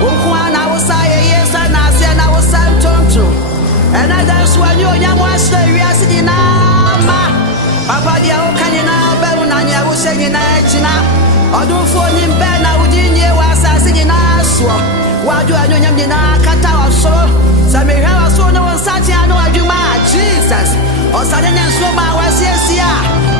Ukwana say yes and I say na wo san tonto. And I dance when you nyamwa say we are sitting na Papa dia o kanina be unanya wo shenyi na echina. Odunfo ni mbe na udinye wa asase nyina so. Wadu anyonyam nyina kata oso. Sa me hwa so no nsati anu adwuma Jesus. Osade ne nso ma wasiesia.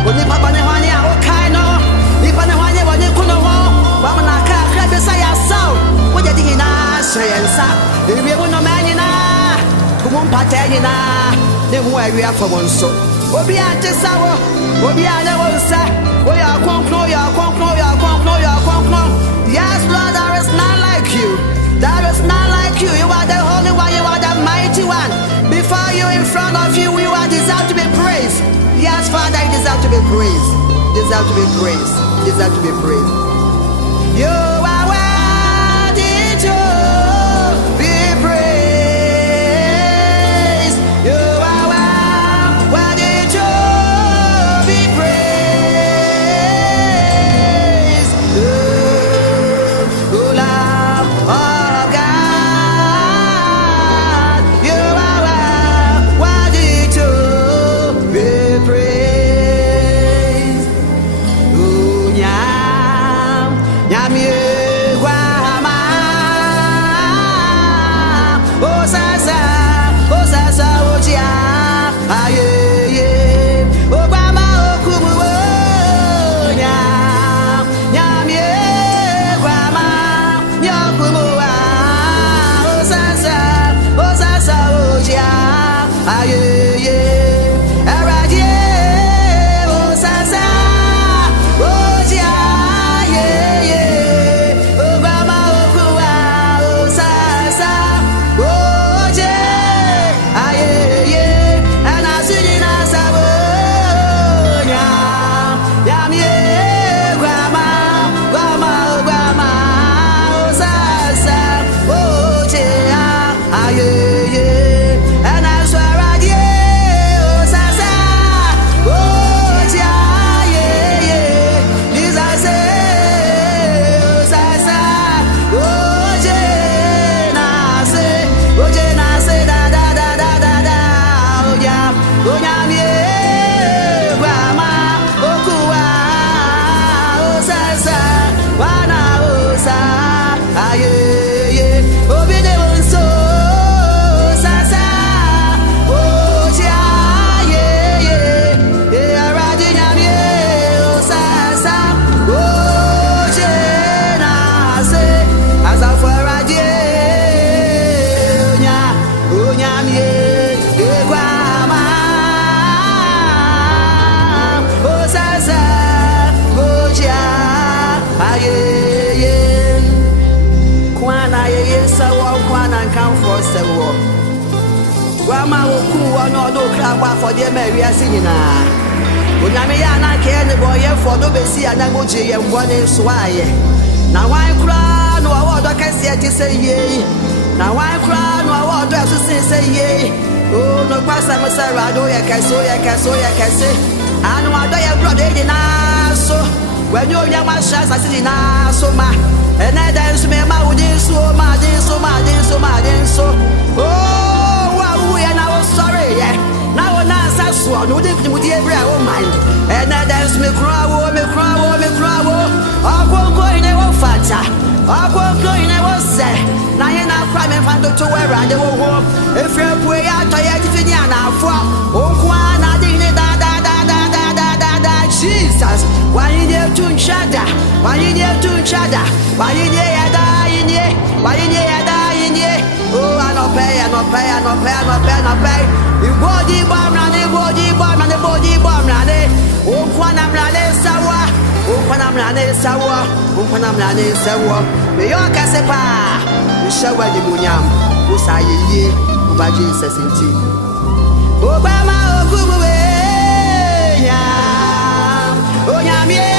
Oni papa ne hwane a o kai no. Nipa ne hwane woni kuno ho. Wa mna ka kra be sa ya saw. Wo je di na hyensa. Ewie wo no ma nyina. Kumu mpata nyina. Ne hu awie afom nso. Obi ante sawo, obi ane wonsa. We are concno, you are concno, you are concno, you are concno. Yes, Lord, there is none like you. There is none like you. You are the Holy One, you are the Mighty One. Before you, in front of you, you are deserve to be praised. Yes, Father, you deserve to be praised. Deserve to be praised. Deserve to be praised. You are worthy to be praised. You are worthy to be praised. Oh, Lamb of God, you are worthy to be praised. Oh, Nyam, Nyam, you are my. Oh, Sasa, oh, Jia, aye. Grandma will cool one or no crab for the Mary singing. When I may not care the boy for no Bessie and Namuji and one is why. Now I cry no water can say to say yea. Now I cry no water to say yea. Oh, no pass, I'm a Sarah, do ya can so ya can say. I know I do your brother in so. When you're young, my shots, I see now so much. And I dance me, my wood is so mad, so mad, so mad, so. Oh, we are now sorry, yeah. Now, I saw no different with every mind. And I dance me, cry, me cry, me cry. I'll go in a fatter. I'll go in a say. Now you're not crying to where I do. If you're pray out, I have to now for. Oh, I didn't Jesus, why you there to shada? Why you there to shada? Why you there dying ye? Why you there dying ye? Oh, I no pay. You body bomb, the body bomb, and the body bomb, oh, Kwana Blade Sawa, oh, Kwana Blade Sawa, oh, Kwana Blade Sawa. May your Casepa, you shall wear the Munyam, who say ye, by Jesus in tea. Obama, oh, Kumu, oh, Yamie.